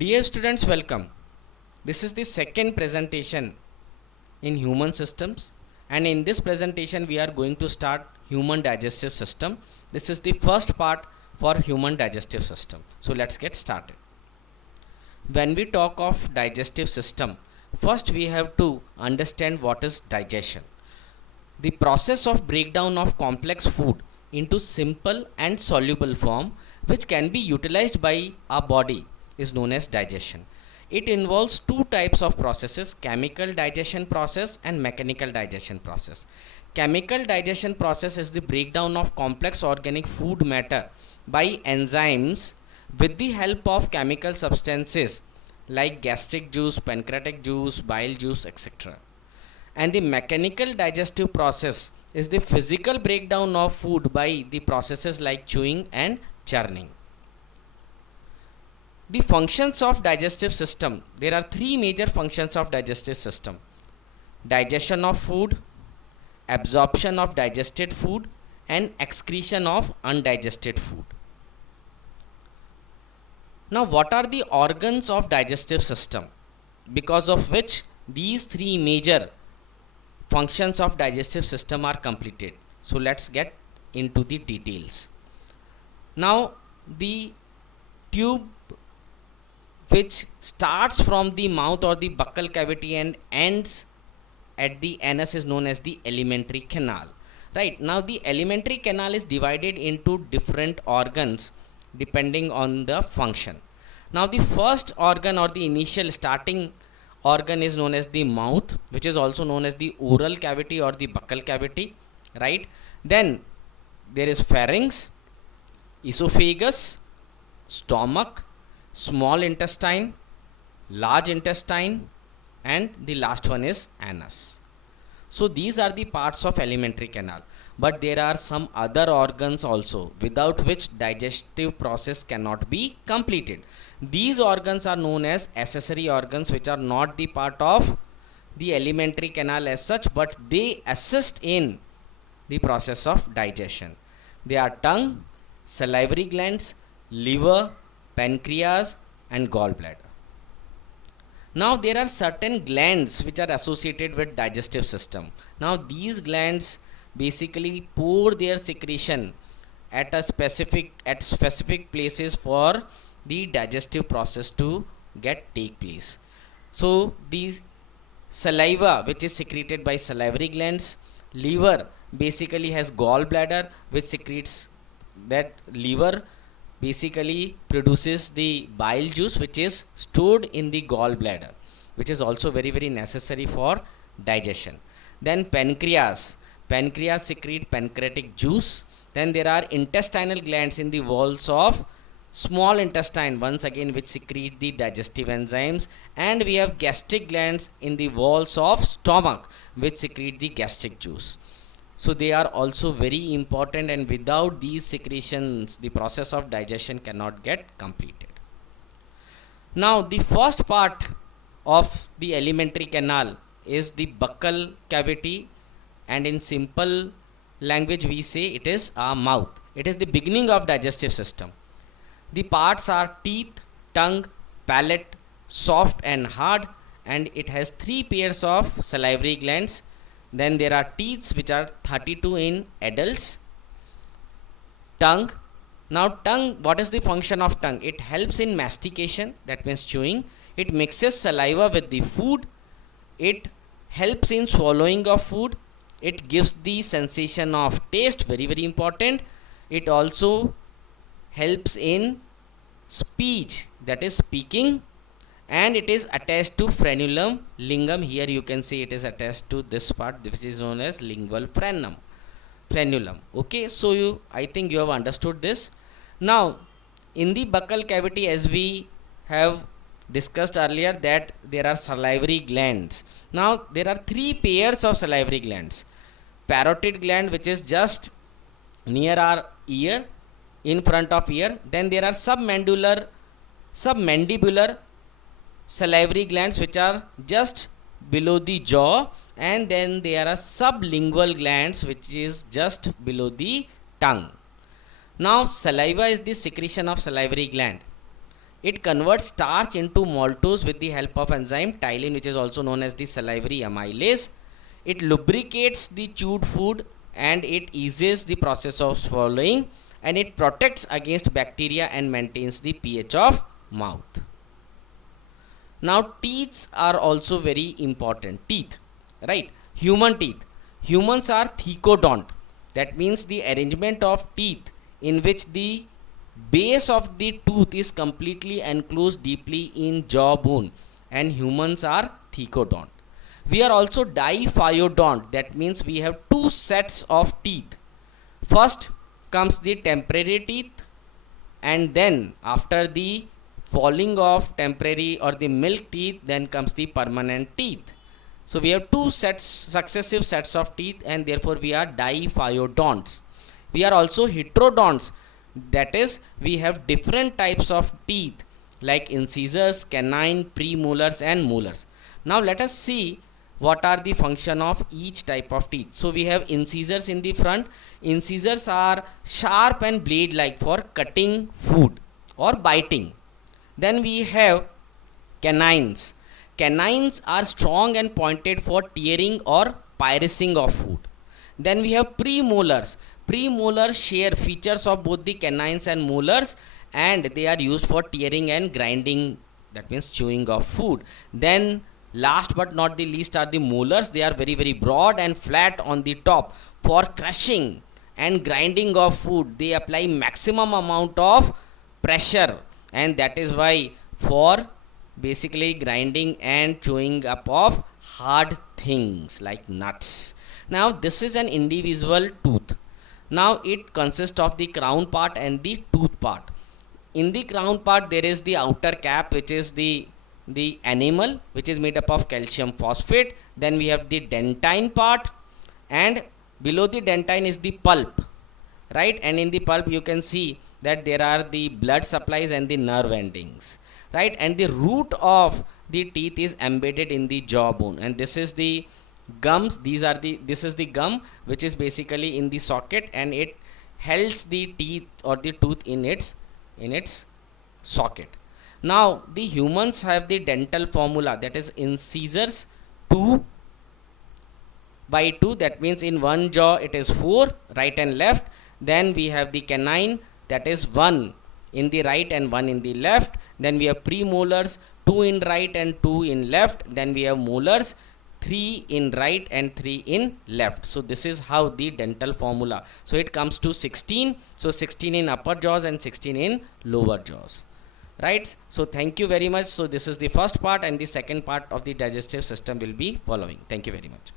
Dear students, welcome. This is the second presentation in human systems, and in this presentation we are going to start human digestive system. This is the first part for human digestive system. So let's get started. When we talk of digestive system, first we have to understand what is digestion. The process of breakdown of complex food into simple and soluble form which can be utilized by our body is known as digestion. It involves two types of processes: chemical digestion process and mechanical digestion process. Chemical digestion process is the breakdown of complex organic food matter by enzymes with the help of chemical substances like gastric juice, pancreatic juice, bile juice, etc. And the mechanical digestive process is the physical breakdown of food by the processes like chewing and churning. The functions of digestive system: there are three major functions of digestive system: digestion of food, absorption of digested food, and excretion of undigested food. Now, what are the organs of digestive system because of which these three major functions of digestive system are completed? So let's get into the details. Now, the tube which starts from the mouth or the buccal cavity and ends at the anus is known as the alimentary canal. Right, now the alimentary canal is divided into different organs depending on the function. Now the first organ or the initial starting organ is known as the mouth, which is also known as the oral cavity or the buccal cavity, right? Then there is pharynx, esophagus, stomach, small intestine, large intestine, and the last one is anus. So these are the parts of alimentary canal, but there are some other organs also without which digestive process cannot be completed. These organs are known as accessory organs, which are not the part of the alimentary canal as such, but they assist in the process of digestion. They are tongue, salivary glands, liver, pancreas, and gallbladder. Now there are certain glands which are associated with digestive system. Now these glands basically pour their secretion at specific places for the digestive process to take place. So the saliva, which is secreted by salivary glands, liver basically has gallbladder which secretes, that liver basically produces the bile juice which is stored in the gallbladder, which is also very necessary for digestion. Then pancreas secrete pancreatic juice. Then there are intestinal glands in the walls of small intestine, once again, which secrete the digestive enzymes, and we have gastric glands in the walls of stomach which secrete the gastric juice. So they are also very important, and without these secretions the process of digestion cannot get completed. Now the first part of the alimentary canal is the buccal cavity, and in simple language we say it is our mouth. It is the beginning of digestive system. The parts are teeth, tongue, palate, soft and hard, and it has three pairs of salivary glands. Then there are teeth, which are 32 in adults. Tongue. Now tongue, what is the function of tongue? It helps in mastication, that means chewing. It mixes saliva with the food. It helps in swallowing of food. It gives the sensation of taste, very important. It also helps in speech, that is speaking, and it is attached to frenulum, lingam. Here you can see it is attached to this part, which is known as lingual frenulum. Okay, so I think you have understood this. Now in the buccal cavity, as we have discussed earlier, that there are salivary glands. Now there are three pairs of salivary glands: parotid gland, which is just near our ear, in front of ear. Then there are submandibular salivary glands, which are just below the jaw, and then there are sublingual glands, which is just below the tongue. Now saliva is the secretion of salivary gland. It converts starch into maltose with the help of enzyme ptyalin, which is also known as the salivary amylase. It lubricates the chewed food and it eases the process of swallowing, and it protects against bacteria and maintains the pH of mouth. Now teeth are also very important. Teeth, right? Human teeth. Humans are thecodont. That means the arrangement of teeth in which the base of the tooth is completely enclosed deeply in jawbone, and humans are thecodont. We are also diphyodont. That means we have two sets of teeth. First comes the temporary teeth, and then after the falling of temporary or the milk teeth, then comes the permanent teeth. So we have two successive sets of teeth, and therefore we are diphyodonts. We are also heterodonts. That is, we have different types of teeth like incisors, canine, premolars and molars. Now let us see what are the function of each type of teeth. So we have incisors in the front. Incisors are sharp and blade like for cutting food or biting. Then we have canines. Canines are strong and pointed for tearing or piercing of food. Then we have premolars. Premolars share features of both the canines and molars, and they are used for tearing and grinding, that means chewing of food. Then last but not the least are the molars. They are very broad and flat on the top for crushing and grinding of food. They apply maximum amount of pressure, and that is why for basically grinding and chewing up of hard things like nuts. Now this is an individual tooth. Now it consists of the crown part and the tooth part. In the crown part there is the outer cap, which is the enamel, which is made up of calcium phosphate. Then we have the dentine part, and below the dentine is the pulp, right? And in the pulp you can see that there are the blood supplies and the nerve endings, right? And the root of the teeth is embedded in the jawbone, and this is the gums. This is the gum, which is basically in the socket, and it holds the teeth or the tooth in its socket. Now the humans have the dental formula, that is incisors 2 by 2. That means in one jaw it is 4, right and left. Then we have the canine, that is 1 in the right and 1 in the left. Then we have premolars, 2 in right and 2 in left. Then we have molars, 3 in right and 3 in left. So this is how the dental formula. So it comes to 16. So 16 in upper jaws and 16 in lower jaws, right? So thank you very much. So this is the first part, and the second part of the digestive system will be following. Thank you very much.